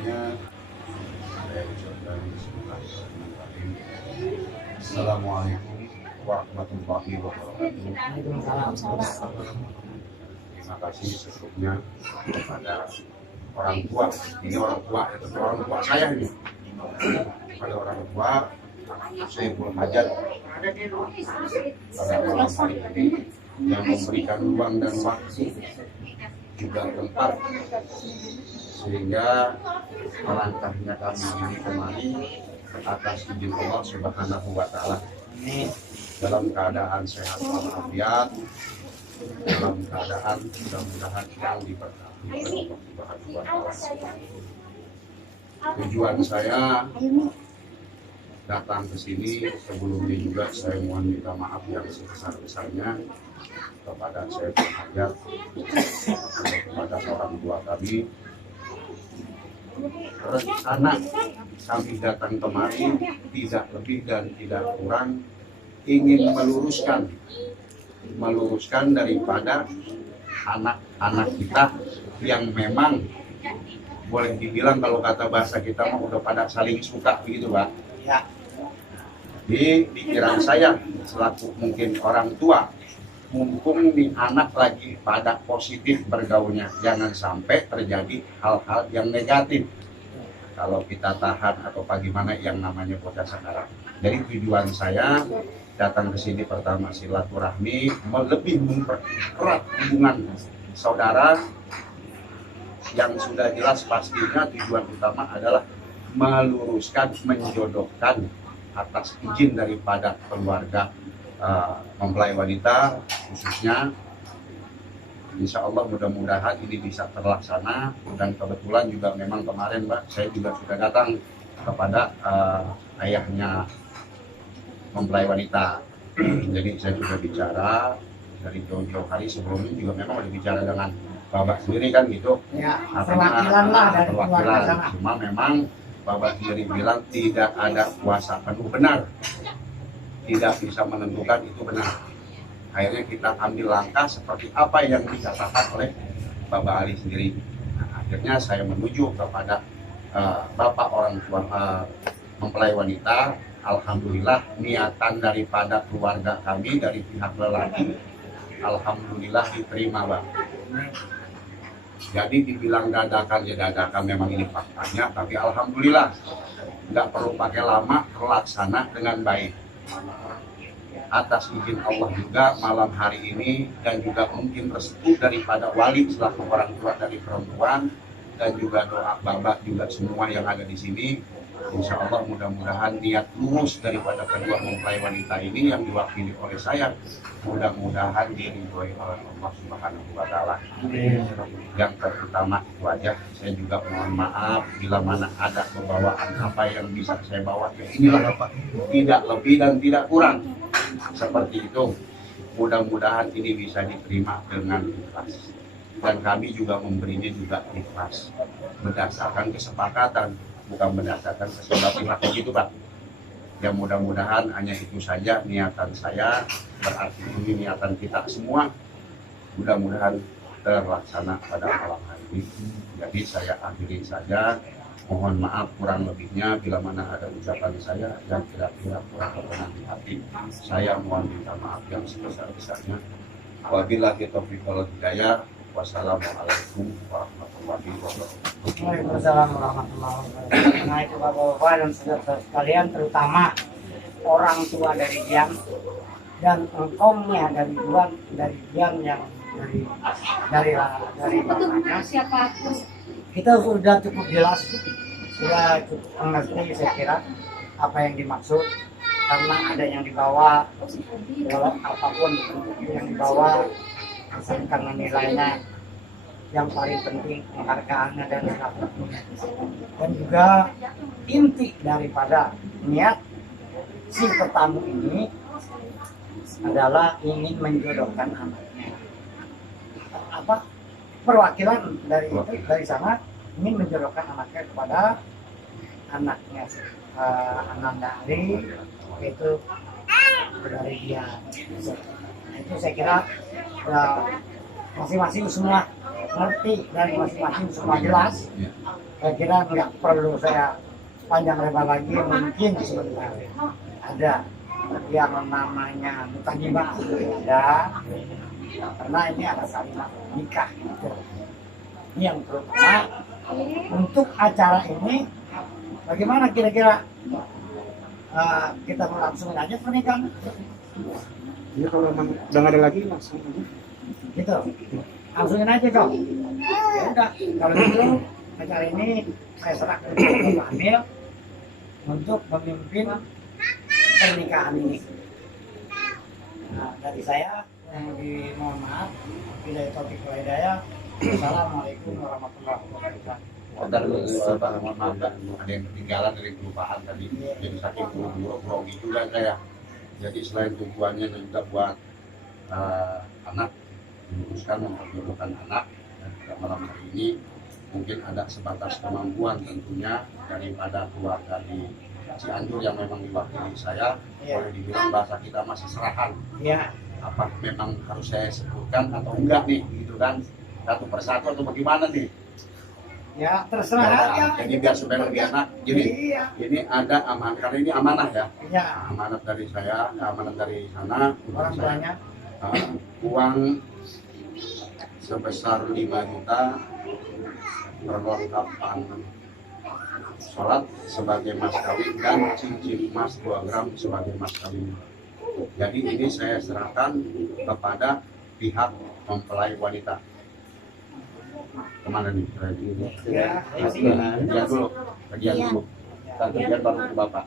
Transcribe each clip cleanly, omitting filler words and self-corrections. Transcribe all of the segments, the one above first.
sebelumnya saya ucapkan bismillahirrahmanirrahim. Assalamualaikum warahmatullahi wabarakatuh. Terima kasih sebelumnya kepada orang tua. Ini orang tua, orang tua saya ini. Kepada orang tua saya belum hajat pada malam hari ini yang memberikan ruang dan waktu juga tempat sehingga melangkahnya kami ini kemari atas izin Allah Subhanahu wa Ta'ala dalam keadaan sehat walafiat, dalam keadaan mudah-mudahan yang diberkati oleh Allah Subhanahu wa Ta'ala. Tujuan saya datang ke sini sebelumnya juga saya mohon minta maaf yang sebesar-besarnya kepada saya Hajat, kepada orang tua kami. Rencana kami datang kemari tidak lebih dan tidak kurang ingin meluruskan daripada anak-anak kita yang memang boleh dibilang kalau kata bahasa kita mah udah pada saling suka begitu Pak. Ya. Di pikiran saya selaku mungkin orang tua, mumpung di anak lagi pada positif bergaulnya, jangan sampai terjadi hal-hal yang negatif kalau kita tahan atau bagaimana yang namanya bocah sekarang. Jadi tujuan saya datang ke sini pertama silaturahmi, lebih mempererat hubungan saudara yang sudah jelas pastinya tujuan utama adalah meluruskan, menjodohkan atas izin daripada keluarga mempelai wanita khususnya. Insya Allah mudah-mudahan ini bisa terlaksana dan kebetulan juga memang kemarin Mbak saya juga sudah datang kepada ayahnya mempelai wanita. Jadi saya sudah bicara dari jauh-jauh hari sebelumnya juga memang sudah bicara dengan Bapak sendiri kan gitu. Ya, perwakilan lah dari perwakilan. Cuma memang Bapak sendiri bilang tidak ada kuasa penuh benar. Tidak bisa menentukan itu benar. Akhirnya kita ambil langkah seperti apa yang dikatakan oleh Bapak Ali sendiri. Nah, akhirnya saya menuju kepada Bapak orang tua mempelai wanita. Alhamdulillah niatan daripada keluarga kami dari pihak lelaki alhamdulillah diterima Bang. Jadi dibilang dadakan ya dadakan memang ini faktanya, tapi alhamdulillah nggak perlu pakai lama, terlaksana dengan baik. Atas izin Allah juga malam hari ini dan juga mungkin restu daripada wali selaku orang tua dari perempuan dan juga doa Bapak juga semua yang ada di sini. Insya Allah mudah-mudahan niat lurus daripada kedua mempelai wanita ini yang diwakili oleh saya mudah-mudahan diridhoi oleh Allah Subhanahu wa Ta'ala. Yang terutama itu aja, saya juga mohon maaf bila mana ada pembawaan apa yang bisa saya bawa ya inilah Bapak, tidak lebih dan tidak kurang seperti itu. Mudah-mudahan ini bisa diterima dengan ikhlas dan kami juga memberinya juga ikhlas berdasarkan kesepakatan, bukan berdasarkan kesenangan begitu Pak. Ya mudah-mudahan hanya itu saja niatan saya, berarti ini niatan kita semua. Mudah-mudahan terlaksana pada malam hari ini. Jadi saya akhiri saja. Mohon maaf kurang lebihnya bila mana ada ucapan saya yang kira-kira kurang berkenan di hati. Saya mohon minta maaf yang sebesar-besarnya. Wabillahi taufiq wal hidayah. Wassalamualaikum warahmatullahi wabarakatuh. Waalaikumsalam warahmatullahi wabarakatuh. Nah itu Bapak-Bapak dan saudara sekalian, terutama orang tua dari Dian dan engkomnya dari Tuhan, dari Dian yang dari bapaknya. Kita sudah cukup jelas, sudah cukup mengerti saya kira apa yang dimaksud, karena ada yang dibawa walau apapun yang dibawa karena nilainya yang paling penting penghargaannya dan sebagainya. Dan juga inti daripada niat si pertamu ini adalah ingin menjodohkan anaknya. Apa perwakilan dari sana ingin menjodohkan anaknya kepada anaknya Ananda Ari, yaitu dari dia. Nah, itu saya kira masing-masing semua ngerti dan masing-masing semua jelas Saya kira nggak perlu saya panjang lebar lagi, mungkin sebenarnya ada yang namanya mutajibah ada, karena ini ada kalimat nikah gitu. Ini yang terutama untuk acara ini. Bagaimana kira-kira kita melangsungin aja pernikahan? Ya kalau memang udah nggak ada lagi langsung aja. Gitu, langsungin aja dong. Ya udah, kalau gitu acara ini saya serahkan ke Pak Amil untuk memimpin pernikahan ini. Nah, dari saya mohon maaf, bila topik hidayah. Assalamualaikum warahmatullahi wabarakatuh. Bentar dulu, Pak, mohon maaf, Pak. Ada yang ketinggalan dari kelupaan tadi. Jadi saking buru-buru grogi juga saya. Jadi selain tujuannya juga buat anak, memutuskan memperjodohkan anak, dan pada malam hari ini mungkin ada sebatas kemampuan tentunya daripada keluarga di Cianjur yang memang diwakili saya, boleh dibilang bahasa kita masih serahan. Ya, Apa memang harus saya sebutkan atau enggak nih, gitu kan? Satu persatu atau bagaimana nih? ya terserah aja. Jadi biar supaya lebih enak. Jadi Iya. ini ada amanah, karena ini amanah ya. Ya, Amanat dari saya, amanat dari sana. orang Saya, tuanya. uang sebesar 5 juta perlengkapan sholat sebagai mas kawin dan cincin emas 2 gram sebagai mas kawin. Jadi ini saya serahkan kepada pihak mempelai wanita. Kemana nih? Ya, Bagian dulu, bagian dulu. Bagian baru ke bapak.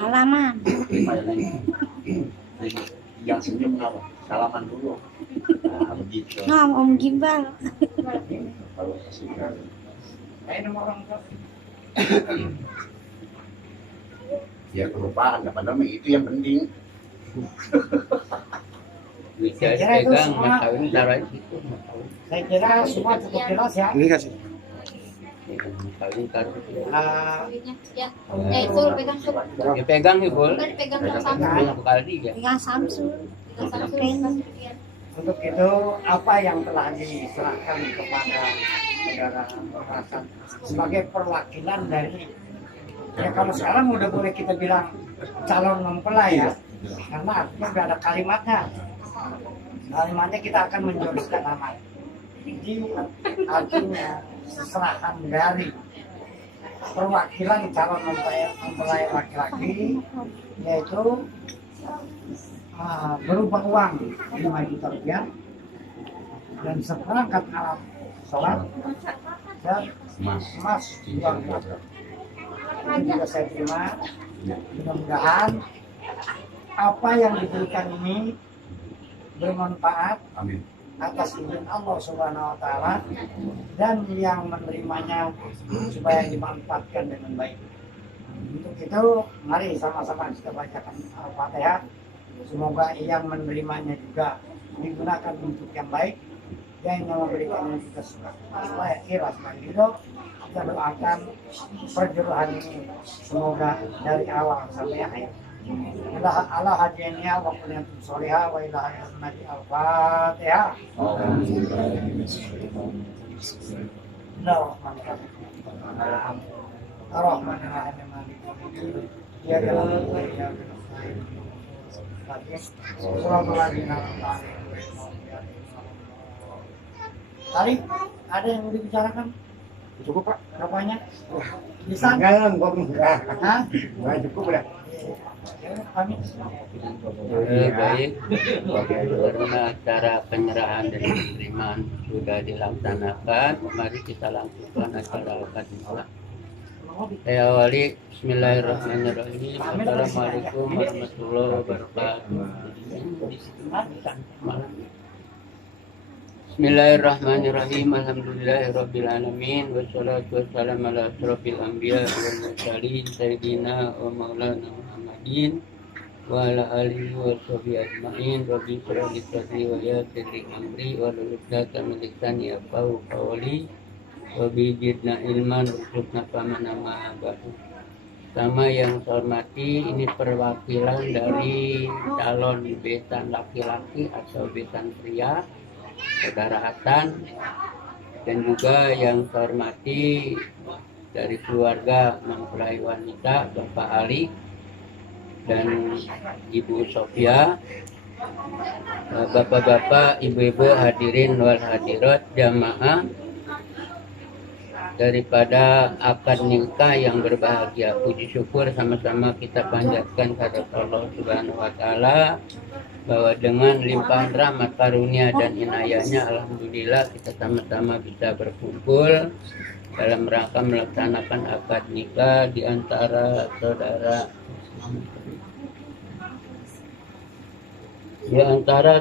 Halaman. Lumayan ini. Yang senyum kenapa? Salaman dulu. Nah, begitu. Om Gimbal. Kalau kasihkan. kayak nomor orang tua. Ya kelupaan, padahal mah itu yang penting. Bisa Saya kira itu pegang semua. mas kawin taruh di situ. Saya kira semua cukup jelas ya. Ini kasih. Mas kawin taruh di situ. Ya itu pegang tuh. Dipegang nih bol. Dipegang Pegang kali ya. Pegang Samsung. Untuk itu apa yang telah diserahkan kepada negara perasaan sebagai perwakilan dari, ya kalau sekarang udah boleh kita bilang calon mempelai ya, karena artinya udah ada kalimatnya. Kalimatnya kita akan menjodohkan anak. Jadi artinya serahan dari perwakilan calon mempelai laki-laki, yaitu berupa uang 5 juta rupiah dan seperangkat alat sholat dan emas 2 gram. Ini juga saya terima. Mudah-mudahan apa yang diberikan ini bermanfaat Amin. atas izin Allah Subhanahu wa taala dan yang menerimanya supaya dimanfaatkan dengan baik. Untuk itu mari sama-sama kita bacakan Al-Fatihah. Semoga yang menerimanya juga digunakan untuk yang baik dan yang memberikannya juga supaya ikhlas dan ridho. Kita doakan perjodohan ini semoga dari awal sampai akhir. Allah hadiahnya wa kunyatum solihah wa ilaha illallah al-fatihah. Tadi ada yang mau dibicarakan? Cukup Pak. Berapanya? Bisa? Enggak, enggak. Hah? Enggak cukup udah. Ya, kami. Baik, karena acara penyerahan dan penerimaan sudah dilaksanakan, mari kita langsungkan acara akad nikah. Saya awali Bismillahirrahmanirrahim. Assalamualaikum warahmatullahi wabarakatuh. Bismillahirrahmanirrahim. Alhamdulillahirabbil alamin wassalatu wassalamu ala asyrofil anbiya wal mursalin sayyidina wa maulana Muhammadin wa ala alihi wa sahbihi ajmain. Rabbi shrah li sadri wa yassir li amri wa hlul 'uqdatam min lisani yafqahu qawli wa bi zidna ilman warzuqna famana ma ba'du. Sama yang saya hormati, ini perwakilan dari calon besan laki-laki atau besan pria, saudara Hatan, dan juga yang saya hormati dari keluarga mempelai wanita Bapak Ali dan Ibu Sofia, bapak-bapak, ibu-ibu hadirin wal hadirat jamaah daripada akad nikah yang berbahagia. Puji syukur sama-sama kita panjatkan kepada Allah Subhanahu wa taala bahwa dengan limpahan rahmat karunia dan inayahnya, alhamdulillah kita sama-sama bisa berkumpul dalam rangka melaksanakan akad nikah di antara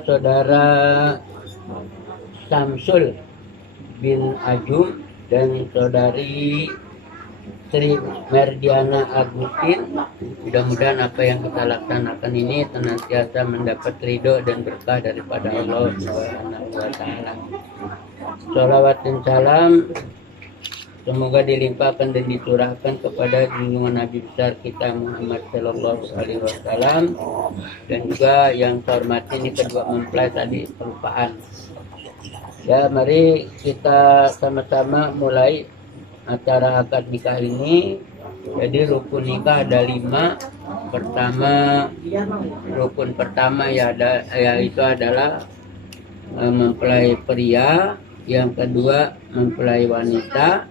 saudara Samsul bin Ajum dan saudari Sri Merdiana Agustin. Mudah-mudahan apa yang kita laksanakan ini senantiasa mendapat ridho dan berkah daripada Allah Subhanahu wa taala. Shalawat dan salam semoga dilimpahkan dan dicurahkan kepada junjungan Nabi besar kita Muhammad Sallallahu Alaihi Wasallam, dan juga yang saya hormati ini kedua mempelai tadi kelupaan. Ya, mari kita sama-sama mulai acara akad nikah ini. Jadi rukun nikah ada 5. Rukun pertama yaitu adalah mempelai pria, yang kedua mempelai wanita,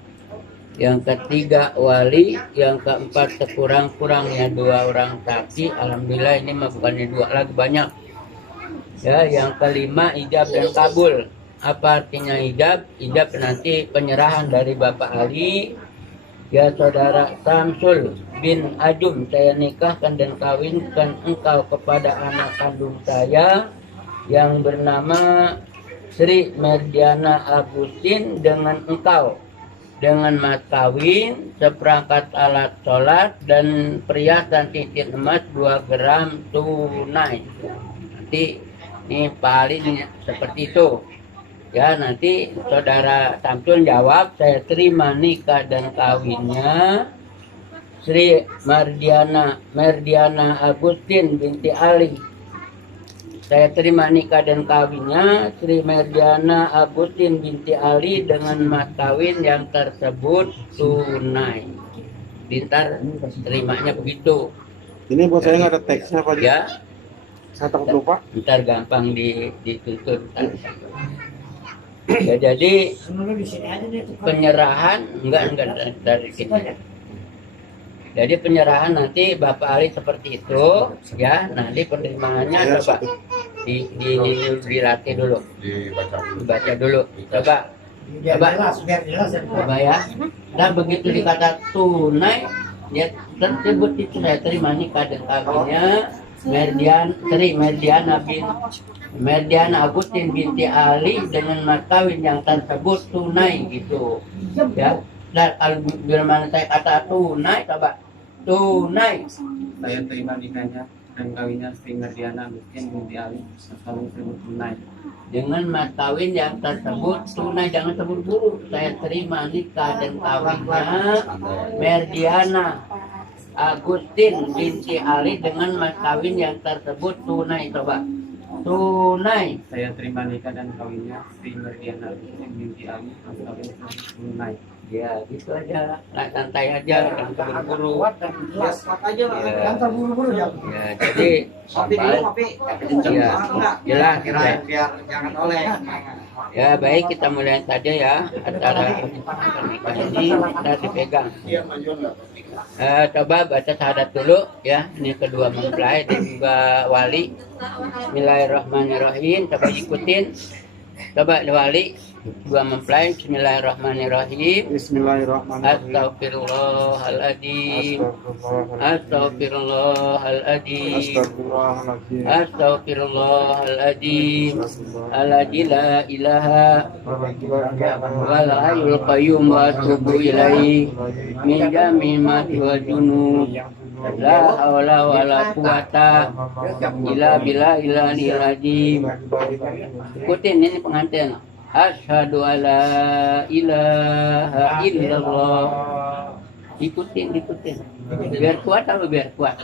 yang ketiga wali, yang keempat sekurang-kurangnya 2 orang saksi. Alhamdulillah ini mah bukannya 2 lagi, banyak. Ya, yang kelima ijab dan kabul. Apa artinya ijab? Ijab nanti penyerahan dari Bapak Ali. Ya saudara Samsul bin Ajum, saya nikahkan dan kawinkan engkau kepada anak kandung saya yang bernama Sri Merdiana Agustin dengan engkau, dengan mas kawin, seperangkat alat sholat, dan perhiasan cincin emas 2 gram tunai. Nanti ini paling seperti itu. Ya, nanti saudara Samsul jawab, saya terima nikah dan kawinnya Sri Merdiana Agustin binti Ali. Saya terima nikah dan kawinnya Sri Merdiana Agustin binti Ali dengan mas kawin yang tersebut tunai. Dintar terimanya begitu. Ini buat saya nggak ada teksnya Pak. Ya, Saya takut lupa. ntar gampang dituntut. Ya, jadi Sebenarnya di sini aja deh tukang. penyerahan enggak dari sini. Jadi penyerahan nanti Bapak Ali seperti itu, ya. Nanti penerimaannya coba dilatih dulu, dibaca dulu. Coba Biar jelas ya. coba ya. Dan begitu dikata tunai, dia tersebut itu saya terima nikah dan kawinnya Sri Merdiana Agustin binti Ali dengan mas kawin yang tersebut tunai gitu. Ya. Dan kalau mana saya kata tunai, coba tunai. Saya terima nikahnya dan kawinnya Sri Merdiana Agustin binti Ali mas kawin tersebut tunai. Dengan mas kawin yang tersebut tunai, jangan sebut buru. Saya terima nikah dan kawinnya Merdiana Agustin binti Ali dengan mas kawin yang tersebut tunai. Coba tunai. Saya terima nikah dan kawinnya Sri Merdiana Agustin binti Ali mas kawin tersebut tunai. Ya gitu aja, nah, santai aja, jangan terburu-buru. Kuat dan jelas. aja Ya. Jangan terburu-buru ya. Ya, jadi ya, jelas ya. biar jangan oleh. Ya baik, kita mulai saja ya acara pernikahan ini, kita dipegang. Coba baca syahadat dulu ya, ini kedua mempelai dan juga wali. Bismillahirrahmanirrahim, coba ikutin. Coba wali, dua mempelai. Bismillahirrahmanirrahim. Bismillahirrahmanirrahim. Astaghfirullahaladzim. Astaghfirullahaladzim. Astagfirullahaladzim. Astaghfirullahaladzim. Alladzi la ilaha wal hayyul qayyum wa atubu ilaihi min jami'i ma wal junub. La haula wala quwata illa billahil azim. Ikutin ini pengantin. Asyhadu alla ilaha illallah. Ikutin. Biar kuat atau biar kuat?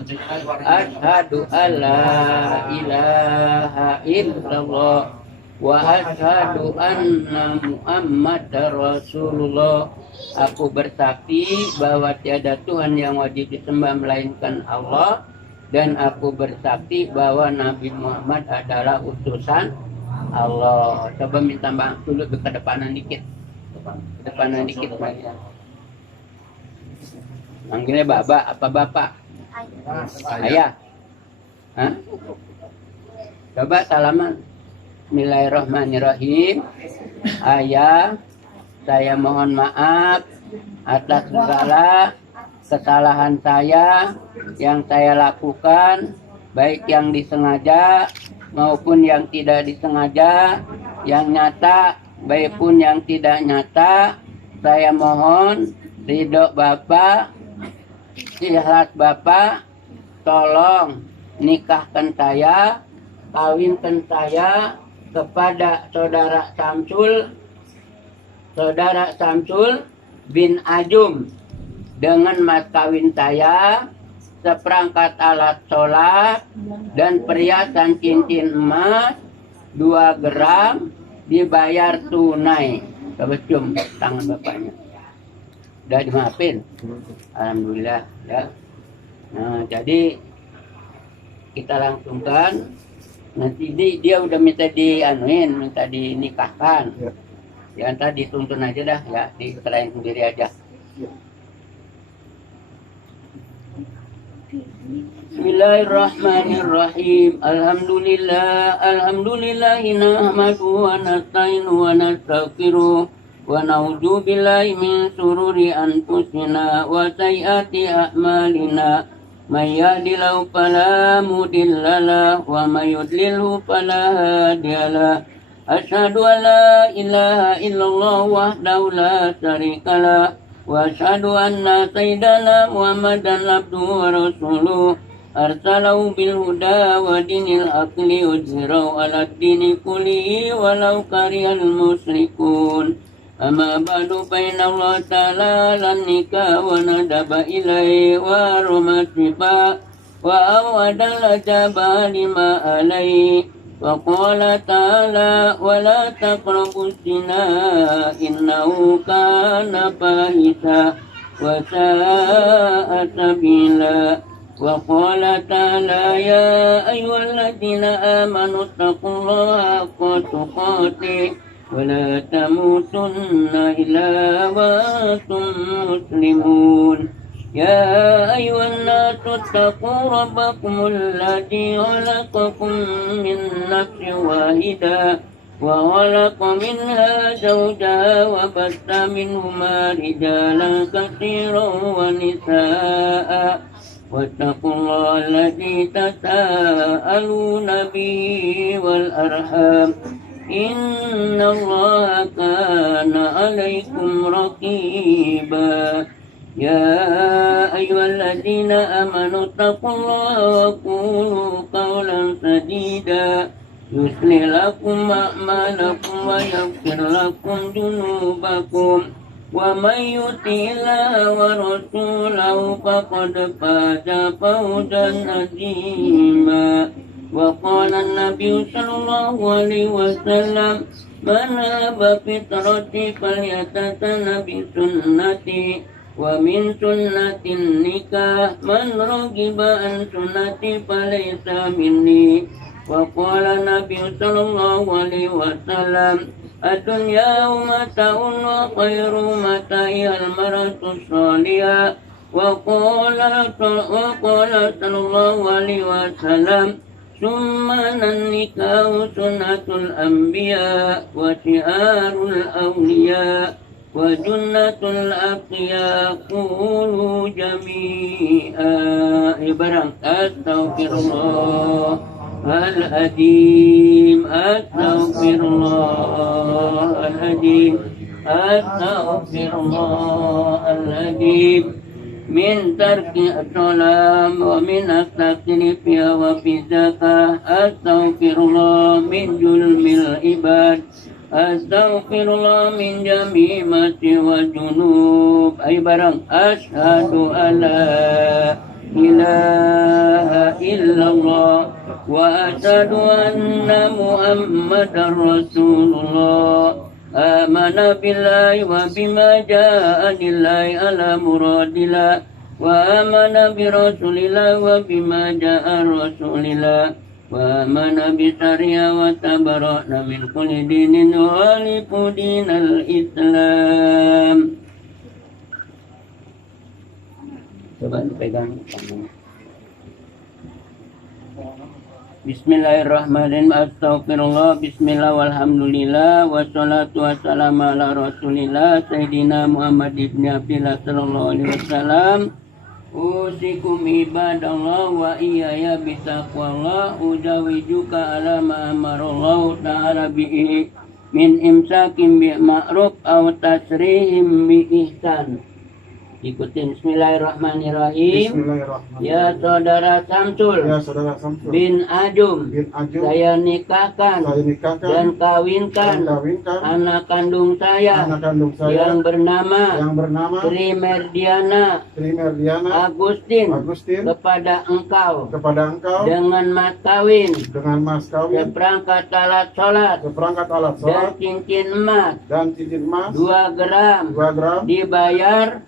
Asyhadu alla ilaha illallah wa asyhadu anna Muhammadar Rasulullah. Aku bersaksi bahwa tiada Tuhan yang wajib disembah melainkan Allah, dan aku bersaksi bahwa Nabi Muhammad adalah utusan Allah. Coba minta maaf dulu ke depanan dikit. Depanan dikit Pak. Manggilnya Bapak apa Bapak? Ayah. Hah? Coba salaman. Bismillahirrahmanirrahim. Ayah, saya mohon maaf atas segala kesalahan saya yang saya lakukan, baik yang disengaja maupun yang tidak disengaja, yang nyata baik pun yang tidak nyata. Saya mohon ridho Bapak, sihat Bapak, tolong nikahkan saya, kawinkan saya kepada Saudara Samsul bin Ajum dengan mas kawin saya, seperangkat alat sholat dan perhiasan cincin emas 2 gram dibayar tunai. Coba cium tangan bapaknya. Udah dimaafin? Alhamdulillah ya. Nah, jadi kita langsungkan. Nanti dia udah minta minta dinikahkan. Ya ntar dituntun aja dah ya, diserahin sendiri aja. Bismillahirrahmanirrahim. Alhamdulillahi nahmaduhu wa nasta'inu wa nastaghfiruh wa na'udzu billahi min shururi anfusina wa sayyiati a'malina. May yahdihillahu fala mudilla lahu wa may yudlilhu fala hadiya lahu. Asyhadu an la ilaha illallah wahdahu la syarika lah wa asyhadu anna sayyidana Muhammadan abduhu wa rasuluh arsalahu bil huda wa dinil haqqi liyudhhirahu 'ala ad-dini kullihi walau karihal musyrikun. Amma ba'du fa inna Allah ta'ala lan nikah wa nadaba ilaihi wa rumatifa wa awadal jaba lima alaihi. وقال تعالى ولا تقربوا الزنا إنه كان فاحشا وساء سبيلا. وقال تعالى يا أيها الذين آمنوا اتقوا الله حق تقاته ولا تموتن إلا وأنتم مسلمون. يا أيها الناس اتقوا ربكم الذي خلقكم من نفس واحدة وخلق منها زوجها وبث منهما رجالا كثيرا ونساء واتقوا الله الذي تساءلون به والأرحام إن الله كان عليكم رقيبا. يا أيها الذين آمنوا اتقوا الله وقولوا قولا سديدا يصلح لكم أعمالكم ويغفر لكم ذنوبكم ومن يطع الله ورسوله فقد فاز فوزا عظيما. وقال النبي صلى الله عليه وسلم من هاب فطرتي فليتسن بسنتي ومن سنة النكاح من رغب عن سنتي فليس مني. وقال النبي صلى الله عليه وسلم الدنيا متاع وخير متاعها المرأة الصالحة. وقال صلى الله عليه وسلم ثم النكاح سنة الأنبياء وشعار الأولياء وجنة الأقياء. قولوا جميعا عبارة أستغفر الله العظيم أستغفر الله العظيم أستغفر الله العظيم من ترك الصلاة ومن التكليف وفي الزكاة. أستغفر الله من ظلم العباد. أستغفر الله من جميع ماسي والذنوب. أي barang أشهد أن لا إله إلا الله وأشهد أن محمدا رسول الله آمن بالله وبما جاء لله على مراد الله وآمن برسول الله وبما جاء رسول الله وآمن بشريعة وتبرأنا من كل دين يخالف دين الإسلام. Coba dipegang. Bismillahirrahmanirrahim. Astagfirullah. Bismillah walhamdulillah. Wassalatu wassalamu ala rasulillah Sayyidina Muhammad ibn Abdillah sallallahu alaihi wasallam. Usikum ibadallah wa iyaya bitaqwallah. Ujawijuka ala ma'amarallahu ta'ala bi'i min imsakim bi'ma'ruf aw tasrihim bi'ihsan. Ikutin. Bismillahirrahmanirrahim. Bismillahirrahmanirrahim. Ya saudara Samsul Ya saudara Samsul bin Ajum, bin Ajum, saya nikahkan saya nikahkan dan kawinkan anak kandung saya anak kandung saya yang bernama Sri Merdiana Merdiana Agustin Agustin kepada engkau kepada engkau dengan mas kawin dengan mas kawin seperangkat alat sholat seperangkat alat dan sholat cincin emas dan cincin emas 2 gram 2 gram dibayar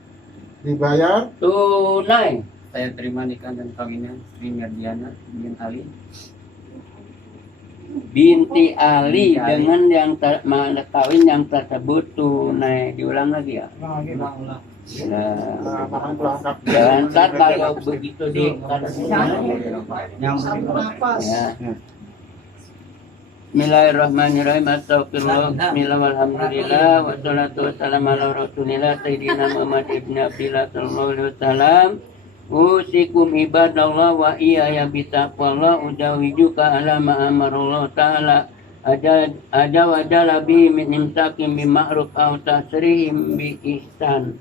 tunai. Saya terima nikah dan kawinnya Sri Merdiana bin Ali Binti Ali dengan yang kawin yang tersebut tunai. Diulang lagi ya. Dan ntar kalau begitu di ya. Bismillahirrahmanirrahim. Astagfirullah. Bismillah walhamdulillah. Wassalatu wassalamu ala rasulillah Sayyidina Muhammad ibn Abdillah sallallahu alaihi wasallam. Usikum ibadallah wa iyaya bitaqwallah. Ujawijuka ala ma'amarullah ta'ala aja wajala bi min imsakim bima'ruf aw tasrihim bi ihsan.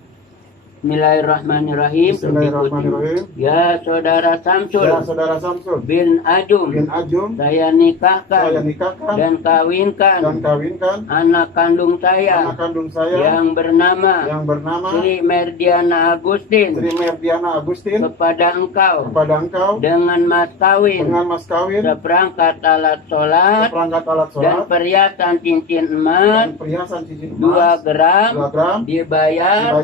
Bismillahirrahmanirrahim. Bismillahirrahmanirrahim. Ya saudara Samsul Ya saudara Samsul bin Ajum, bin Ajum, saya nikahkan saya nikahkan dan kawinkan anak kandung saya yang bernama Sri Merdiana Agustin kepada engkau dengan mas kawin seperangkat alat sholat dan perhiasan cincin emas 2 gram dibayar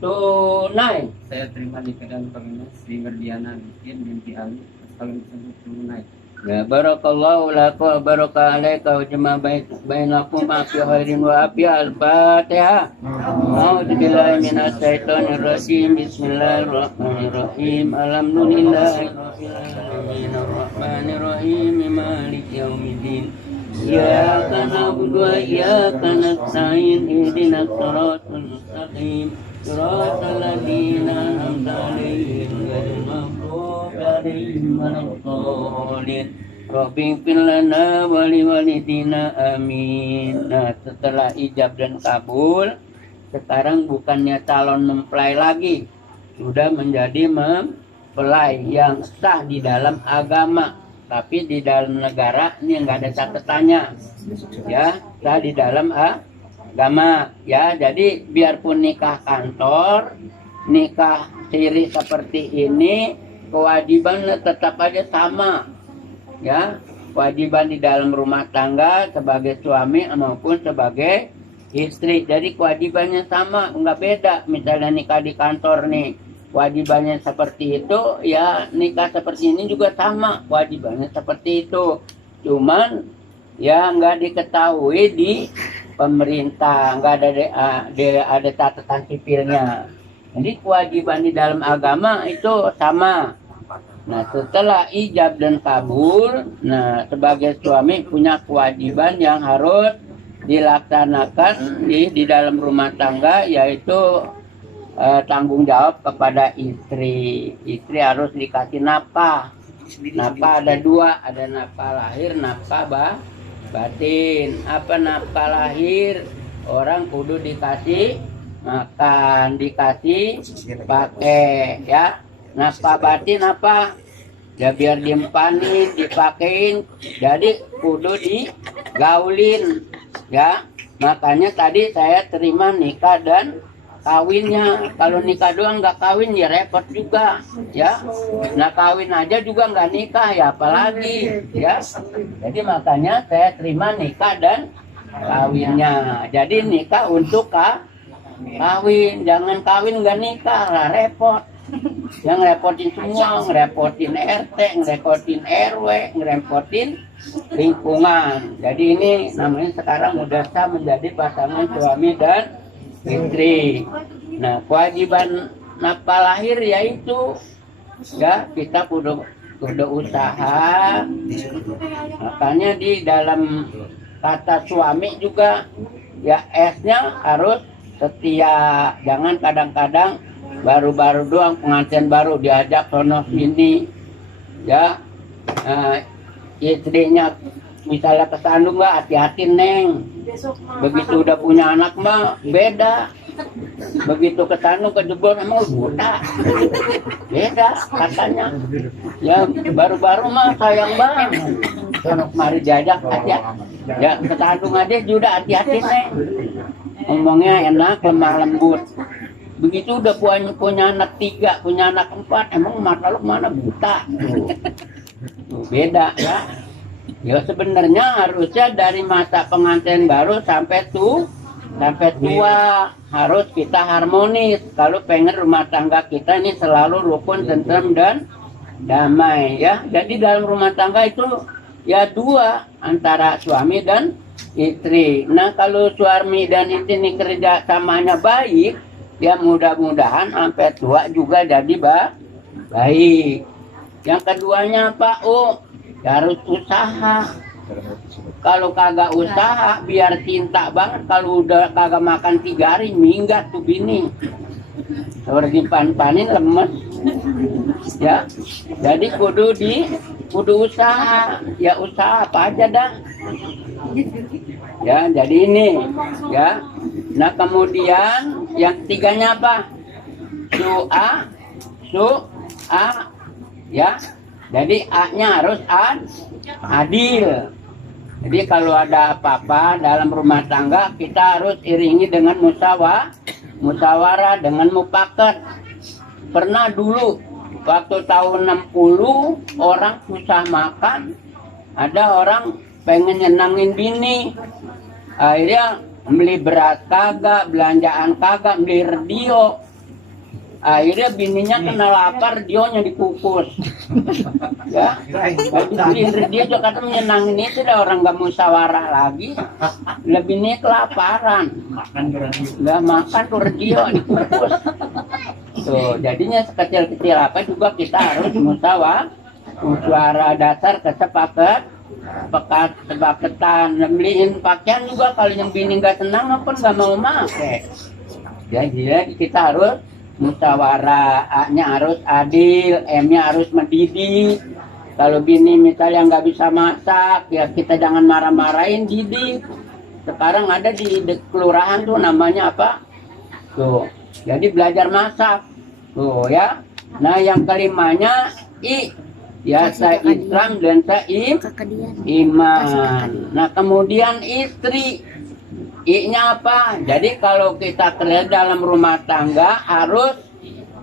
tunai. Saya terima nikah dan kawinnya Sri Merdiana binti Ali kawin tersebut tunai. Ya barakallahu laka wa baraka alaika wa jama bainakum fi khairin wa afiya. Al-Fatihah. A'udzu billahi minasyaitonir rajim. Bismillahirrahmanirrahim. Alhamdulillahi rabbil alamin arrahmanir rahim maliki yaumiddin. Iyyaka na'budu wa iyyaka nasta'in ihdinas siratal mustaqim. Siratal ladzina an'amta 'alaihim ghairil maghdubi 'alaihim waladdallin. Rabbighfir lana wa liwalidina amin. Nah, setelah ijab dan kabul, sekarang bukannya calon mempelai lagi, sudah menjadi mempelai yang sah di dalam agama. Tapi di dalam negara ini nggak ada catatannya, ya, sah di dalam agama, ya. Jadi biarpun nikah kantor, nikah siri seperti ini, kewajibannya tetap aja sama, ya. Kewajiban di dalam rumah tangga sebagai suami maupun sebagai istri. Jadi kewajibannya sama, nggak beda. Misalnya nikah di kantor nih, kewajibannya seperti itu, ya nikah seperti ini juga sama, kewajibannya seperti itu. Cuman ya nggak diketahui di pemerintah, nggak ada catatan sipilnya. Jadi kewajiban di dalam agama itu sama. Nah, setelah ijab dan kabul, nah sebagai suami punya kewajiban yang harus dilaksanakan di dalam rumah tangga, yaitu tanggung jawab kepada istri. Istri harus dikasih nafkah. Nafkah ada 2, ada nafkah lahir, nafkah batin. Apa nafkah lahir? Orang kudu dikasih makan, dikasih pakai, ya. Nafkah batin apa? Ya biar diempanin, dipakein. Jadi kudu digaulin, ya. Makanya tadi saya terima nikah dan kawinnya. Kalau nikah doang nggak kawin ya repot juga ya. Nah kawin aja juga nggak nikah ya apalagi ya. Jadi makanya saya terima nikah dan kawinnya. Jadi nikah untuk kawin, jangan kawin nggak nikah lah repot. Yang ngerepotin semua, ngerepotin RT, ngerepotin RW, ngerepotin lingkungan. Jadi ini namanya sekarang udah sah menjadi pasangan suami dan istri. Nah kewajiban nafkah lahir yaitu ya kita kudu usaha. Makanya di dalam kata suami juga ya S-nya harus setia. Jangan kadang-kadang baru-baru doang pengantin baru diajak sono sini ya, istrinya misalnya kesandung nggak hati-hati neng, begitu udah punya anak mah beda, begitu kesandung kejebol emang buta, beda katanya ya. Baru-baru mah sayang banget sono kemari diajak aja ya, kesandung aja juga hati-hati neng, ngomongnya enak lemah lembut. Begitu udah punya anak 3, punya anak 4, emang mata lu mana buta? Tuh, beda ya. Ya sebenarnya harusnya dari masa pengantin baru sampai tua harus kita harmonis. Kalau pengen rumah tangga kita ini selalu rukun, tentrem dan damai ya. Jadi dalam rumah tangga itu ya 2 antara suami dan istri. Nah kalau suami dan istri ini kerja samanya baik, ya mudah-mudahan sampai tua juga jadi baik. Yang keduanya Pak harus usaha. Kalau kagak usaha biar cinta banget, kalau udah kagak makan 3 hari minggat tuh bini. Seperti panin lemes. Ya. Jadi kudu usaha. Ya usaha apa aja dah. Ya, jadi ini ya. Nah, kemudian yang ketiganya apa? Su'a ya. Jadi A-nya harus adil. Jadi kalau ada apa-apa dalam rumah tangga kita harus iringi dengan musyawarah dengan mufakat. Pernah dulu waktu tahun 60 orang susah makan, ada orang pengen nyenangin bini, akhirnya beli beras kagak, belanjaan kagak, beli radio. Akhirnya bininya kena lapar, dionya dikukus. Ya, beli radio juga kata menyenangin itu, dah orang gak musyawarah lagi. Lebih nih kelaparan, gak makan tuh radio dikukus. Tuh, jadinya sekecil-kecil apa juga kita harus musyawarah dasar kesepakatan. Beliin pakaian juga kalau yang bini nggak senang pun nggak mau pakai. Jadi kita harus musyawarah, A-nya harus adil, M-nya harus mendidik. Kalau bini misalnya nggak bisa masak, ya kita jangan marah-marahin, didik. Sekarang ada di kelurahan tuh namanya apa? Tuh, jadi belajar masak. Tuh ya. Nah yang kelimanya I. Ya saya Islam dan saya iman. Nah kemudian istri, I-nya apa? Jadi kalau kita kerja dalam rumah tangga harus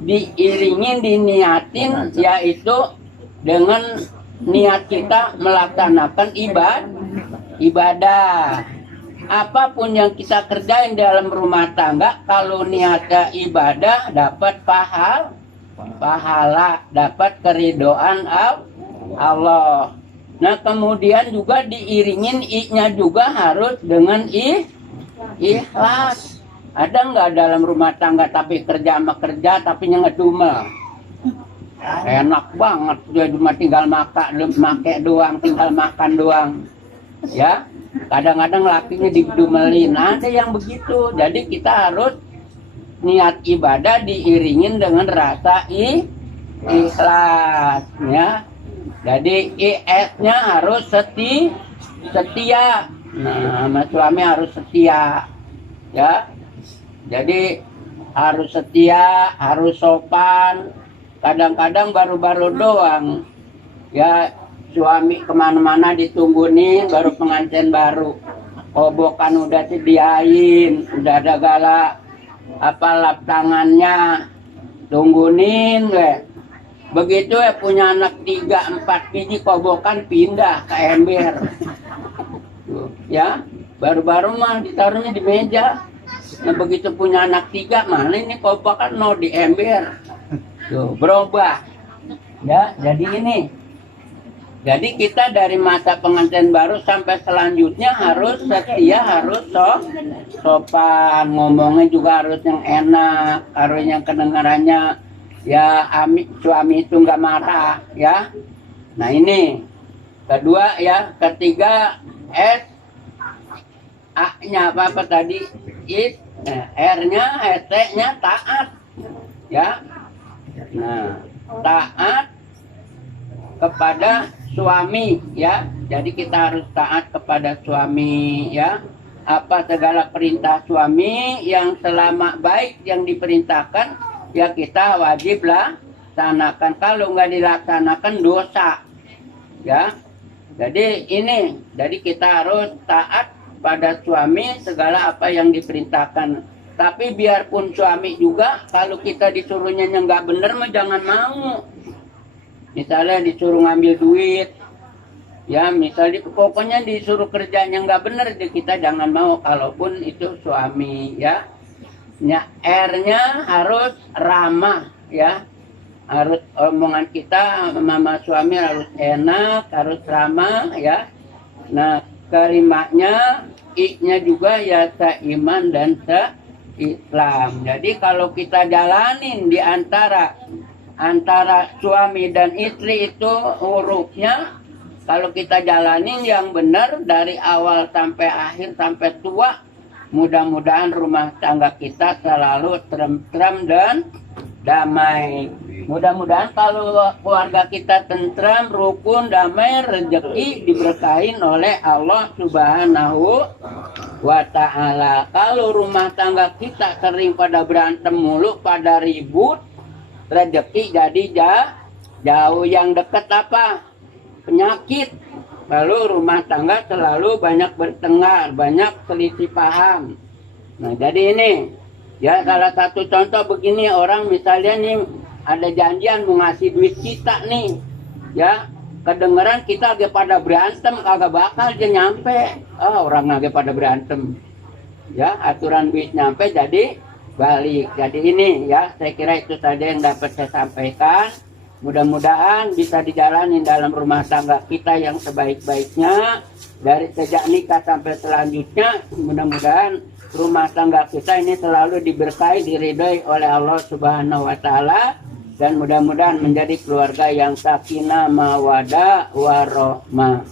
diiringin, diniatin, yaitu dengan niat kita melaksanakan ibadah. Apapun yang kita kerjain dalam rumah tangga, kalau niatnya ibadah dapat pahala, dapat keridhaan Allah. Nah kemudian juga diiringin I-nya juga harus dengan ikhlas. Ada nggak dalam rumah tangga tapi kerja sama kerja tapi ngedumel? Enak banget, dia cuma tinggal make doang, tinggal makan doang. Ya, kadang-kadang lakinya didumelin, ada yang begitu. Jadi kita harus niat ibadah diiringin dengan rasa ikhlas ya. Jadi IS-nya harus setia. Nah, sama suami harus setia ya. Jadi harus setia, harus sopan. Kadang-kadang baru-baru doang ya, suami kemana-mana ditungguin, baru pengantin baru kobokan udah sediain, udah ada galak apa lap tangannya tunggunin we. Begitu ya punya anak 3-4 biji kobokan pindah ke ember. Tuh, ya, baru-baru mah ditaruhnya di meja. Nah begitu punya anak 3, mana ini kobokan no di ember. Tuh, berubah. Ya, jadi ini. Jadi kita dari masa pengantin baru sampai selanjutnya harus setia, harus sopan, ngomongnya juga harus yang enak, harus yang kedengarannya ya suami itu nggak marah ya. Nah ini kedua ya, ketiga S A-nya apa tadi is, R-nya T-nya taat ya. Nah taat kepada suami ya, jadi kita harus taat kepada suami ya. Apa segala perintah suami yang selama baik yang diperintahkan ya kita wajib laksanakan. Kalau nggak dilaksanakan dosa ya. Jadi ini, jadi kita harus taat pada suami segala apa yang diperintahkan. Tapi biarpun suami juga kalau kita disuruhnya yang nggak bener mah jangan mau. Misalnya disuruh ngambil duit, ya misalnya pokoknya disuruh kerjanya nggak bener, kita jangan mau kalaupun itu suami ya. R-nya harus ramah ya, harus omongan kita sama suami harus enak, harus ramah ya. Nah kelimanya I-nya juga ya seiman dan se-Islam. Jadi kalau kita jalanin di antara suami dan istri itu hurufnya, kalau kita jalanin yang benar dari awal sampai akhir sampai tua, mudah-mudahan rumah tangga kita selalu tentrem dan damai. Mudah-mudahan kalau keluarga kita tentrem, rukun, damai, rezeki diberkahin oleh Allah Subhanahu wa Ta'ala. Kalau rumah tangga kita sering pada berantem mulu, pada ribut, rezeki jadi jauh. Yang dekat apa? Penyakit. Lalu rumah tangga selalu banyak bertengkar, banyak selisih paham. Nah jadi ini ya salah satu contoh begini, orang misalnya nih ada janjian mau ngasih duit kita nih ya, kedengeran kita lagi pada berantem, kagak bakal dia nyampe. Orang lagi pada berantem ya, aturan duit nyampe jadi balik. Jadi ini ya, saya kira itu saja yang dapat saya sampaikan. Mudah-mudahan bisa dijalani dalam rumah tangga kita yang sebaik-baiknya dari sejak nikah sampai selanjutnya. Mudah-mudahan rumah tangga kita ini selalu diberkahi, diridhoi oleh Allah Subhanahu wa Ta'ala, dan mudah-mudahan menjadi keluarga yang sakinah, mawadah, warahmah.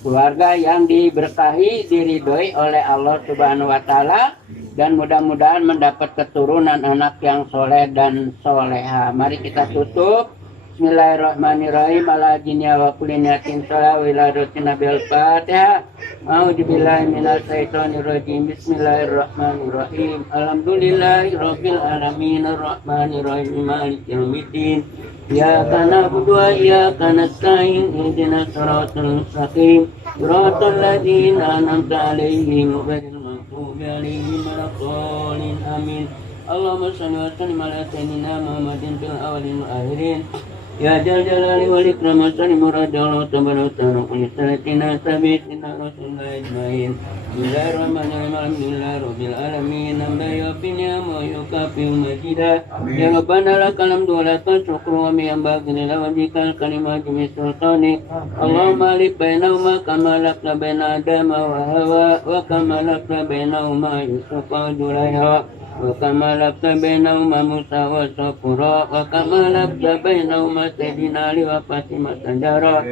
Keluarga yang diberkahi, diridhoi oleh Allah Subhanahu wa Ta'ala, dan mudah-mudahan mendapat keturunan anak yang soleh dan soleha. Mari kita tutup. Bismillahirrahmanirrahim. Ala jinya wa kuliniyatin sholah wa ila rotin nabil fatihah. A'udzubillahi minasyaitonirrajim. Bismillahirrahmanirrahim. Alhamdulillahi rabbil alamin arrahmanirrahim maliki yaumiddin. Iyyaka na'budu wa iyyaka nasta'in. Ihdinas siratal mustaqim. Siratal ladzina an'amta 'alaihim ghairil maghdubi 'alaihim waladdallin. Amin. Allahumma shalli wa sallim ala sayyidina Muhammadin fil awwalin wal akhirin. Ya jal jalali wal ikram wa sallim radhiyallahu ta'ala ta'ala kulli salatina sabitina rasulullah ajmain. Bismillahirrahmanirrahim. Alhamdulillahi rabbil alamin. Amba yafinya wa yukafi majidah. Ya rabbana lakal hamdu wa lakal syukru wa miyambagi lila wajikal kalimah jumi sultanik. Allahumma alif bainahuma kama lakna baina adama wa hawa wa kama lakna bainahuma yusufa wa julaiha. وكما لبت بينهما موسى وصفراء وكما لبت بينهما سيدنا علي وفاطمة زهراء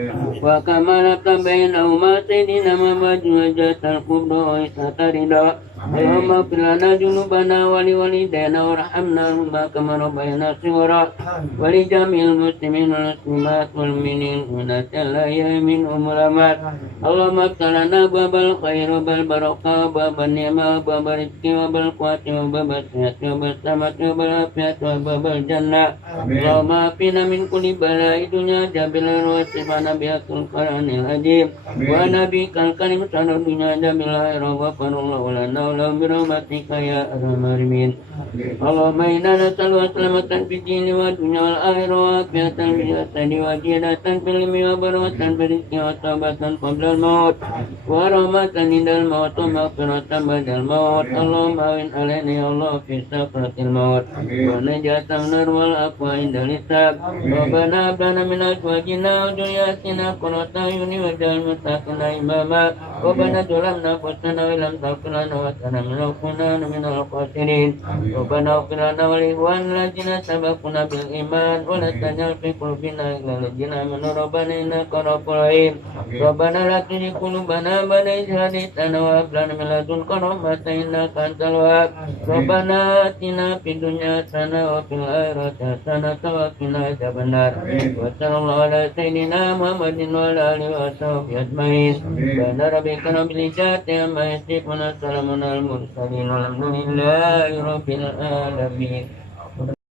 وكما لبت بينهما سيدنا محمد وجهة الكبرى وعيسى رضا. اللهم اغفر لنا ذنوبنا ولوالدينا وارحمنا كما ربينا صغارا ولجميع المسلمين والمسلمات والمؤمنين والأحياء منهم والأموات. اللهم افتح لنا باب الخير وباب البركة وباب النعمة وباب الرزق وباب القوة وباب الصحة وباب السلامة وباب العافية وباب الجنة. اللهم عافنا من كل بلاء الدنيا جبل وصفنا بحق القرآن العظيم ونبيك الكريم شر الدنيا جبل الآخرة غفر الله لنا lahum birahmatika ya arhamar rahimin. Allahumma inna nas'aluka salamatan fid dini wa dunya wal akhirah wa afiyatan fil jasadi wa zinatan fil ilmi wa barakatan fil rizqi wa tawbatan qabla al maut wa rahmatan indal maut wa maghfiratan ba'dal maut. Allahumma awin alaina ya Allah fi sakratil maut wa najatan nar wal aqwa indal hisab. Rabbana hab lana min azwajina wa dhurriyyatina qurrata a'yunin waj'alna muttaqina imama. Rabbana zalamna anfusana wa lam taghfir lana wa tarhamna lanakunanna minal khasirin. Rabbana ighfir lana wa li ikhwanina alladziina sabaquna bil iman wa la taj'al fi qulubina ghillan lil ladzina amanu rabbana innaka ra'ufur rahim. Rabbana la tuzigh qulubana ba'da idh hadaytana wa hab lana min ladunka rahmatan innaka antal wahhab. Rabbana atina fid dunya hasanah wa fil akhirati hasanah wa qina adzabannar. Wa sallallahu ala sayyidina Muhammadin wa ala alihi wa sahbihi ajma'in. Subhana rabbika rabbil izzati amma yasifun wa salamun alal mursalin walhamdulillahi rabbil alamin.